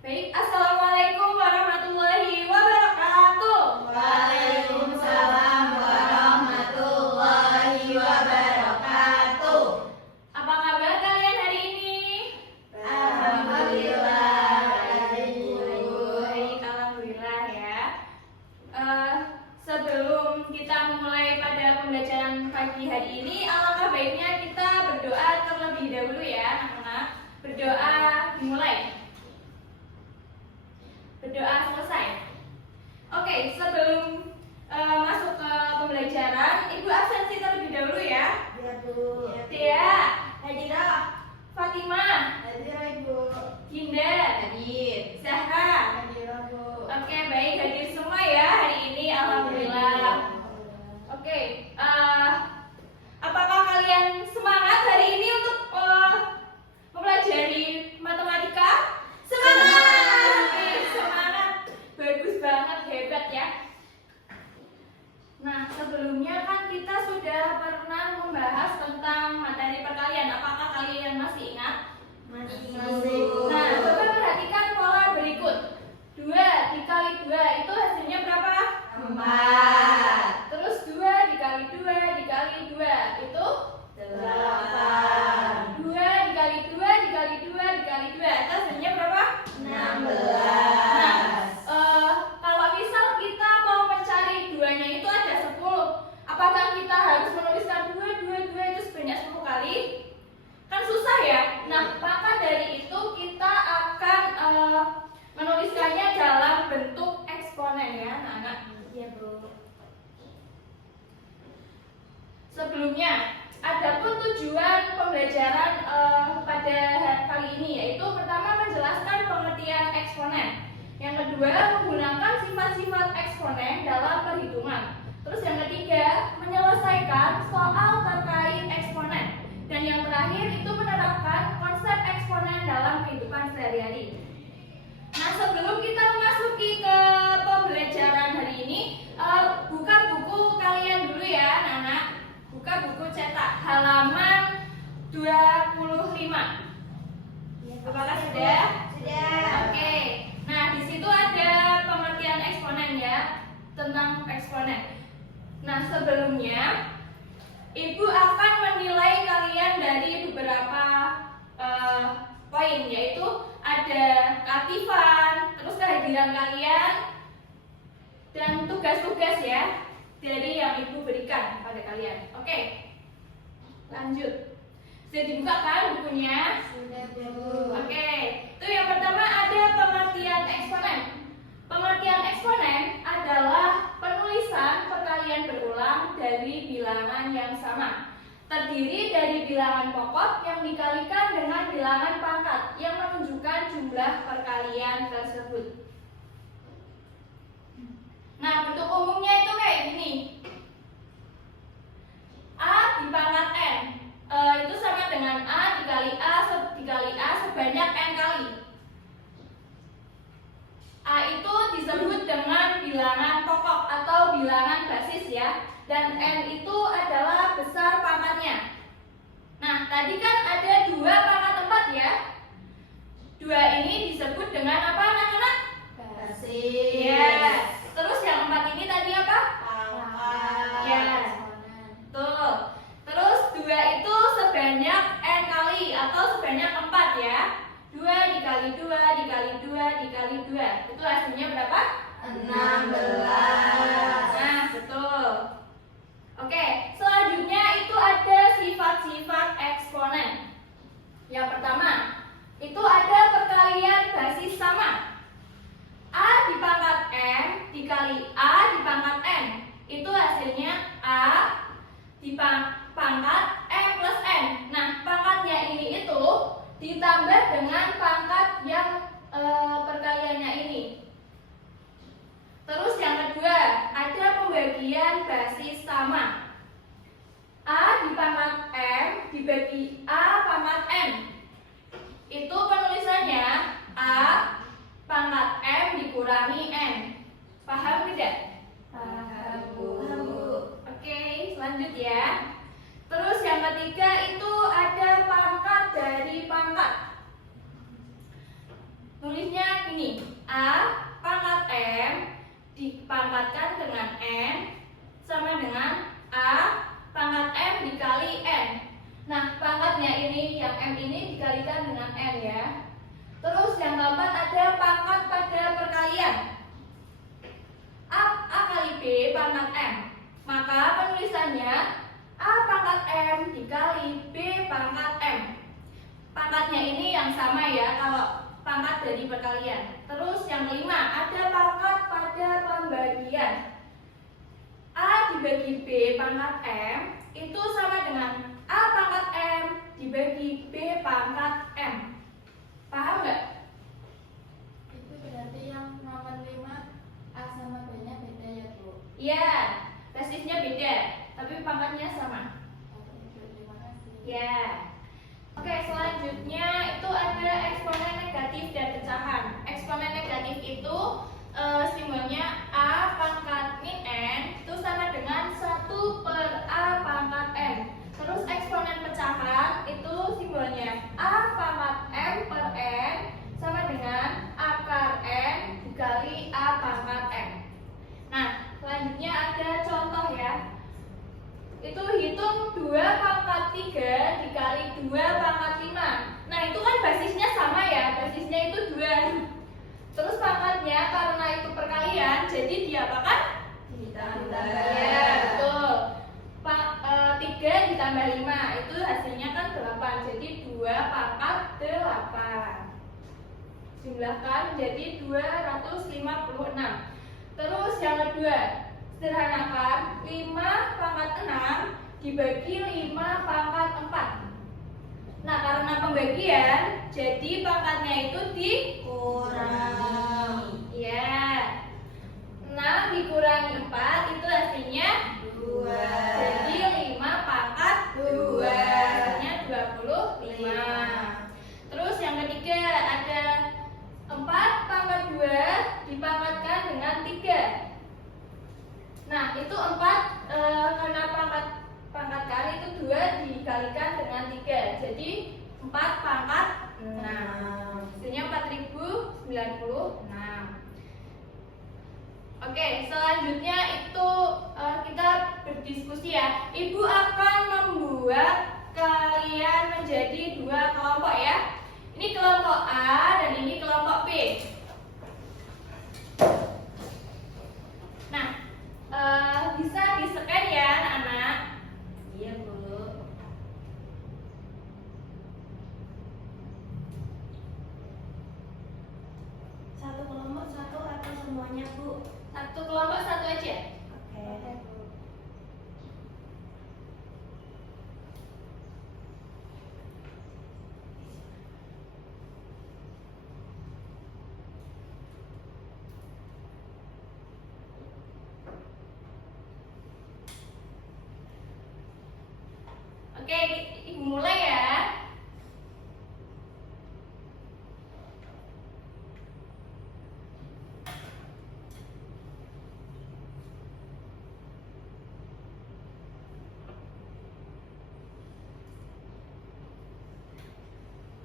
Baik, Assalamualaikum warahmatullahi wabarakatuh. Waalaikumsalam warahmatullahi wabarakatuh. Apa kabar kalian hari ini? Alhamdulillah, Ibu. Baik, alhamdulillah ya. Sebelum kita memulai pada pembelajaran pagi hari ini, alangkah baiknya kita berdoa terlebih dahulu ya, anak-anak. Berdoa dimulai. Berdoa selesai. Oke, sebelum masuk ke pembelajaran, Ibu absensi terlebih dahulu ya. Ya, Bu. Tia, Hadirah, Fatimah, Hadirah, Ibu. Dinda, Hadir. Zahra. Hadirah, Bu. Oke, baik, hadir semua ya hari ini, alhamdulillah. Oke, apakah kalian semangat hari ini untuk mempelajari matematika? Semangat! Oke, semangat, bagus banget, hebat ya. Nah, sebelumnya kan kita sudah pernah membahas tentang materi perkalian. Apakah kalian masih ingat? Masih. Nah, coba perhatikan pola berikut. 2 dikali 2 itu hasilnya berapa? 4. Terus 2 dikali 2 dikali 2 itu 8. 2 dikali 2 dikali 2 dikali 2 itu hasilnya berapa? 16. Kalau misal kita mau mencari 2-nya itu ada 10, apakah kita harus menuliskan 2 itu sebanyak 10 kali? Kan susah ya. Nah, maka dari itu kita akan menuliskannya dalam bentuk eksponen ya, anak-anak. Iya, Bu. Sebelumnya, adapun tujuan pembelajaran pada kali ini yaitu pertama menjelaskan pengertian eksponen. Yang kedua, menggunakan sifat-sifat eksponen dalam perhitungan. Terus yang ketiga, menyelesaikan soal terkait eksponen. Dan yang terakhir itu menerapkan konsep eksponen dalam kehidupan sehari-hari. Nah, sebelum kita memasuki ke pembelajaran hari ini, buka buku kalian dulu ya, anak-anak. Buka buku cetak halaman 25. Apakah sudah? Sudah. Oke. Nah, di situ ada pengertian eksponen ya, tentang eksponen. Nah, sebelumnya Ibu akan menilai kalian dari beberapa poin, yaitu ada keaktifan, terus kehadiran kalian, dan tugas-tugas ya dari yang Ibu berikan pada kalian. Oke, lanjut. Sudah dibuka kan bukunya? Sudah, Bu. Oke, itu yang pertama ada pengertian eksponen. Pengertian eksponen adalah penulisan perkalian berulang dari bilangan yang sama. Terdiri dari bilangan pokok yang dikalikan dengan bilangan pangkat yang menunjukkan jumlah perkalian tersebut. Nah, bentuk umumnya itu kayak gini. A dipangkat N itu sama dengan A dikali A sebanyak N kali. A itu disebut dengan bilangan pokok atau bilangan basis ya. Dan N itu adalah besar pangkatnya. Nah, tadi kan ada 2 pangkat 4 ya. 2 ini disebut dengan apa, anak-anak? Basis. Yes. Terus yang 4 ini tadi apa? Pangkat. Yes. Tuh. Terus 2 itu sebanyak N kali atau sebanyak 4 ya. 2 dikali 2 dikali 2 dikali 2. Itu hasilnya berapa? 16. Nah, betul. Oke, selanjutnya itu ada sifat-sifat eksponen. Yang pertama, itu ada perkalian basis sama. A dipangkat N dikali A dipangkat N. Itu hasilnya A dipangkat M plus N. Nah, pangkatnya ini itu ditambah dengan pangkat yang perkaliannya ini. Terus yang kedua, ada pembagian basis sama. A dipangkat M dibagi A pangkat N. Itu penulisannya A pangkat M dikurangi N. Paham tidak? Paham, Bu. Oke, lanjut ya. Terus yang ketiga itu ada pangkat dari pangkat. Nulisnya ini A pangkat M dipangkatkan dengan N sama dengan A pangkat M dikali N. Nah, pangkatnya ini, yang M ini dikalikan dengan N ya. Terus yang keempat ada pangkat pada perkalian. A kali B pangkat M. Maka penulisannya A pangkat M dikali B pangkat M. Pangkatnya ini yang sama ya kalau pangkat dari perkalian. Terus yang kelima ada pangkat pada pembagian. A dibagi B pangkat M itu sama dengan A pangkat M dibagi B pangkat M. Paham nggak? Itu berarti yang nomor 5 A sama B-nya beda ya, Bu? Iya, basisnya beda, tapi pangkatnya sama. Oke, Bu, terima kasih. Ya. Oke, selanjutnya itu ada eksponen negatif dan pecahan. Eksponen negatif itu simbolnya A pangkat min N itu sama dengan 1 per A pangkat M. Terus eksponen pecahan itu simbolnya A pangkat M per N sama dengan akar N dikali A pangkat M. Nah, selanjutnya ada contoh ya. Itu hitung 2 pangkat 3 dikali 2 pangkat 5. Nah, itu kan basisnya sama ya, basisnya itu 2. Terus pangkatnya karena itu perkalian, jadi diapakan? Ditambah. Ya, betul. 3 ditambah 5 itu hasilnya kan 8. Jadi 2 pangkat 8. Jumlahkan menjadi 256. Terus yang kedua, sederhanakan 5 pangkat 6 dibagi 5 pangkat 4. Nah, karena pembagian, jadi pangkatnya itu Kurangi. ya 6 dikurangi 4 itu hasilnya 2. jadi 5 pangkat 2 hasilnya 25. Terus yang ketiga ada 4 pangkat 2 dipangkatkan dengan 3. Nah, itu 4 karena pangkat kali itu 2 dikalikan dengan 3. Jadi 4 pangkat 6. Hasilnya 4096. Oke, selanjutnya itu kita berdiskusi ya. Ibu akan membuat kalian menjadi 2 kelompok ya. Ini kelompok A dan ini kelompok B. Nah, bisa di-scan ya anak-anak. Iya, Bu. Satu kelompok satu atau semuanya, Bu? Satu kelompok satu aja. Oke. Oke, ibu mulai ya.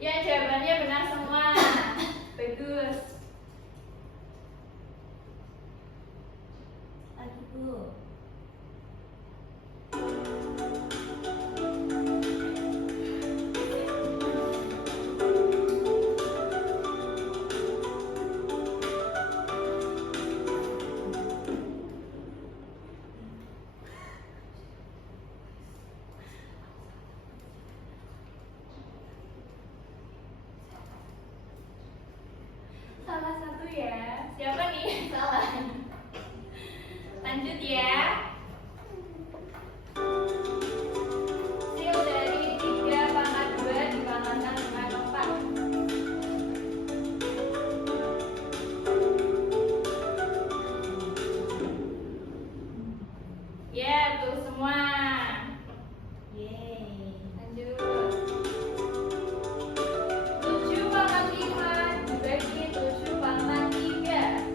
Ya, jawabannya benar semua. Bagus. Lagi, Bu. Salah satu ya. Siapa nih yang salah? Lanjut ya. Hasil dari 3 pangkat 2 dipangkatkan dengan 4. Ya, tuh semua. Yeay. Lanjut. 7 pangkat 5 dibagi 7 pangkat 3.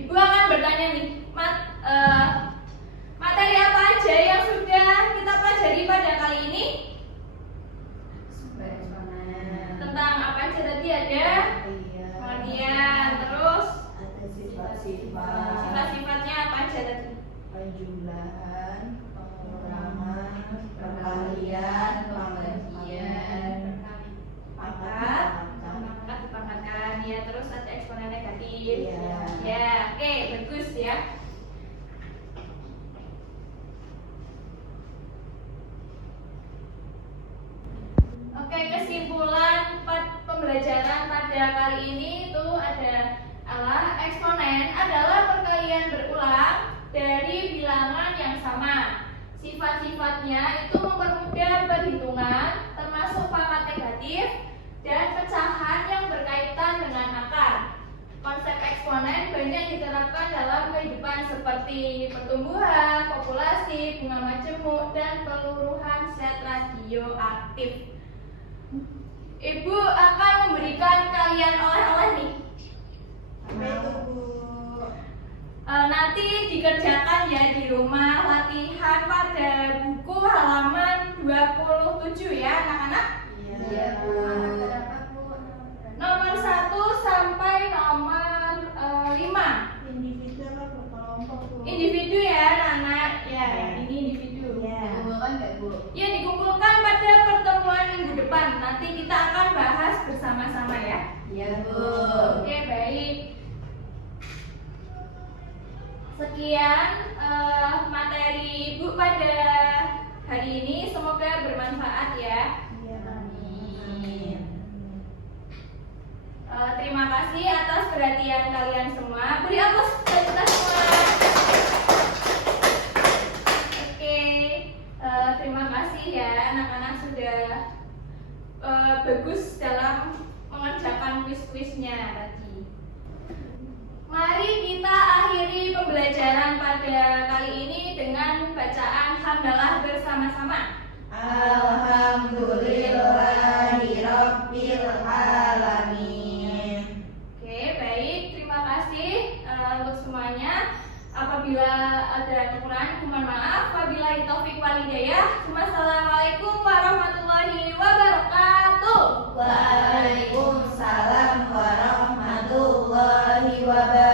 Ibu akan bertanya nih, materi apa aja yang sudah kita pelajari pada kali ini? Tentang apa aja tadi ada? Pengertian, terus ada sifat-sifat, sifat-sifatnya apa aja tadi? penjumlahan, pengurangan, perkalian, pembagian, Pangkat, dipangkatkan ya, terus ada eksponen negatif. Iya. Ya, oke, bagus ya. Oke, kesimpulan pembelajaran pada kali ini itu adalah eksponen adalah perkalian berulang dari bilangan yang sama. Sifat-sifatnya itu mempermudah perhitungan, termasuk pangkat negatif dan pecahan yang berkaitan dengan akar. Konsep eksponen banyak diterapkan dalam kehidupan seperti pertumbuhan, populasi, bunga majemuk, dan peluruhan zat radioaktif. Ibu akan memberikan kalian oleh-oleh nih. Apa itu, Bu? Nanti dikerjakan ya di rumah, latihan pada buku halaman 27 ya anak-anak. Iya, Bu. Berapa Bu? Nomor 1 sampai nomor 5. Individu apa berkelompok, Bu? Individu ya anak-anak. Ya, yang ini individu. Iya. Dikumpulkan nggak Bu? Ya, dikumpulkan pada pertemuan minggu depan. Nanti kita akan bahas bersama-sama ya. Iya, Bu. Oke, baik. Sekian materi Ibu pada hari ini, semoga bermanfaat ya. Iya, amin. Terima kasih atas perhatian kalian semua. Beri aplaus buat kita semua. Oke, terima kasih ya anak-anak sudah bagus dalam mengerjakan kuis-kuisnya tadi. Mari kita akhiri pembelajaran pada kali ini dengan bacaan hamdalah bersama-sama. Alhamdulillahirabbil alamin. Oke, baik. Terima kasih untuk semuanya. Apabila ada kekurangan, mohon maaf. Wabillahi taufik wal hidayah. Wassalamualaikum warahmatullahi wabarakatuh. Waalaikumsalam warahmatullahi wabarakatuh.